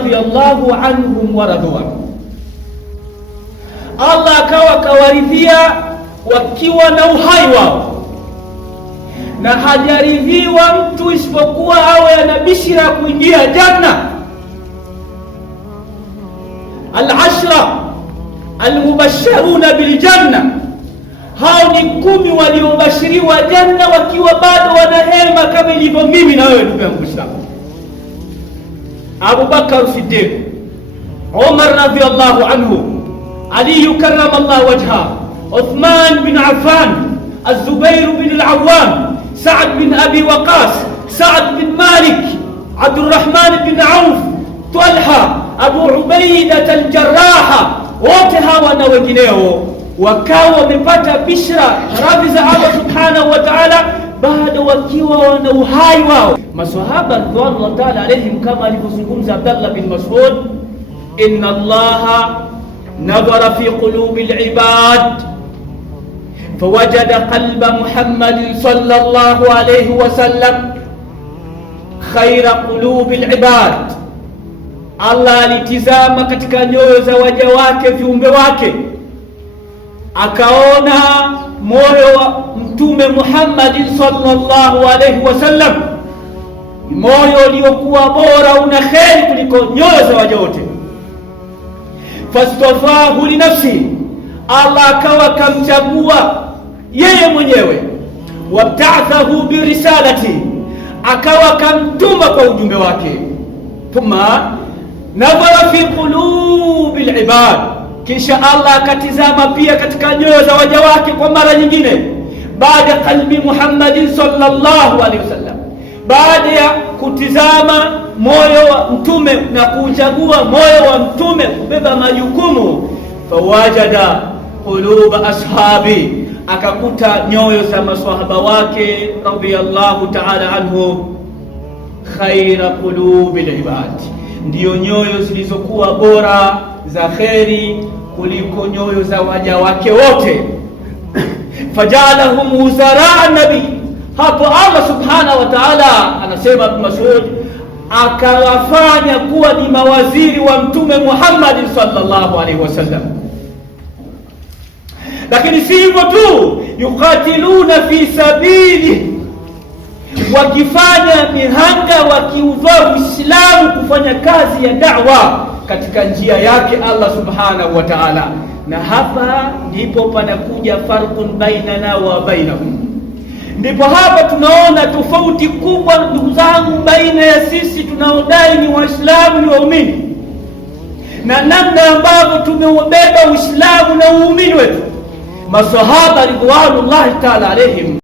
radhiyallahu anhum wa radwan. Allah akawa kawaridhia wakiwa na uhai wao, na hajaridhiwa mtu isipokuwa awe ana bishira kuingia janna. Al-ashra al-mubashsharuna bil janna, hao ni 10 waliobashiriwa janna wakiwa bado wanahema kama ilivyo mimi na wewe ndugu yangu Muislamu. Abu Bakar Siddiq, Umar radhiyallahu anhu, Ali karrama Allah wajha, Uthman bin Affan, Az-Zubair bin al-Awwam, Sa'd bin Abi Waqas, Sa'd bin Malik, Abdurrahman bin Auf, Talha, Abu Ubaidah al-Jarrah, wote hawa na wengineo wakawa wamepata bishra radhi za Allah subhanahu wa ta'ala bado wakiwa wana uhai wao. Maswahaba radhiallahu ta'ala alayhim, kama alivyozungumza Abdullah bin Mas'ud, inna Allaha nadhara fi qulubi al-ibad fawajada qalba Muhammadin sallallahu alayhi wa sallam khayra qulubi al-ibad. Allah alitizama katika nyoyo za waja wake, viumbe wake, akaona moyo wa Mtume Muhammad sallallahu alayhi wasallam moyo uliokuwa bora, una kheri kuliko nyoyo za waja wote. Fastafahu li nafsi, Allah akawa kamchagua yeye mwenyewe. Wabta'athahu birisalati, akawa kamtuma kwa ujumbe wake. Thumma nadhara fi qulubi al-ibad, kisha Allah akatizama pia katika nyoyo za waja wake kwa mara nyingine, baada ya qalbi Muhammadin sallallahu alaihi wasallam, baada ya kutizama moyo wa mtume na kuchagua moyo wa mtume kubeba majukumu. Fawajada quluba ashabi, akakuta nyoyo za maswahaba wake radhiyallahu ta'ala anhu khaira qulubil ibad, ndiyo nyoyo zilizokuwa bora za kheri kuliko nyoyo za waja wake wote. Fajalahum wuzara nabi, hapo Allah subhanahu wa ta'ala anasema Ibn Mas'ud, akawafanya kuwa ni mawaziri wa Mtume Muhammad sallallahu alaihi wasallam. Lakini si hivyo tu, yukatiluna fi sabili, wakifanya mihanga, wakiuvaa Uislamu kufanya kazi ya da'wa katika njia yake Allah subhanahu wa ta'ala. Na hapa ndipo panakuja farqun bainana wa bainahum, ndipo hapa tunaona tofauti kubwa ndugu zangu baina ya sisi tunaodai ni Waislamu, ni waumini, na namna ambavyo tumeubeba Uislamu na uumini wetu. Maswahaba ridwanullahi ta'ala alaihim